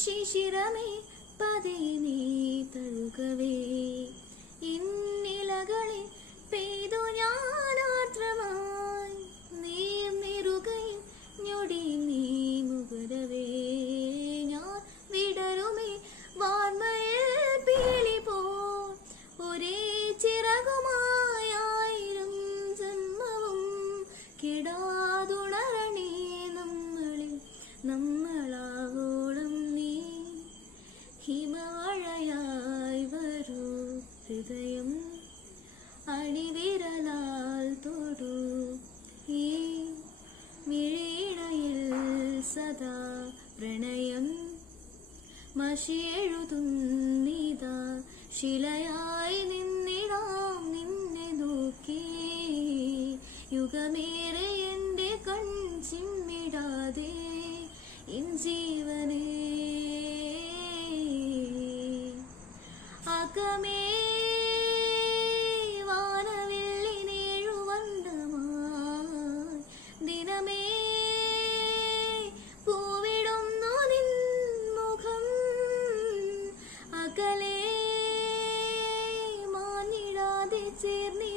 ശിശിരമേ പതിയെ നീ തഴുകവേ ഇന്നിലകളിൽ പെയ്തു ഞാൻ ആർദ്രമായി നീർന്നിറുകയും ഞൊടി നീ മുകരവേ ഞാൻ വിടരുമേ വാർമയിൽ പീലി പോൽ ഒരേ ചിറകുമായായിരം ജന്മവും കിടാതുണരണേ നമ്മളിൽ നമ്മളാവോളം നീ ഹിമമഴയായി വരൂ ഹൃദയം അണിവിരലാൽ തൊടൂ ഈ മിഴിയിണയിൽ സദാ പ്രണയം മഷിയെഴുതുന്നിതാ ശിലയായി നിന്നിടാം നിന്നെ നോക്കി യുഗമേറെ എൻ്റെ കൺചിമ്മിടാതെ എൻ ജീവനേ അകമേ വാനവില്ലിനേഴുവന്തമായി ദിനമേ പൂവിടുന്നു നിൻ മുഖം അകലെ മാഞ്ഞിടാതെ ചേർന്നി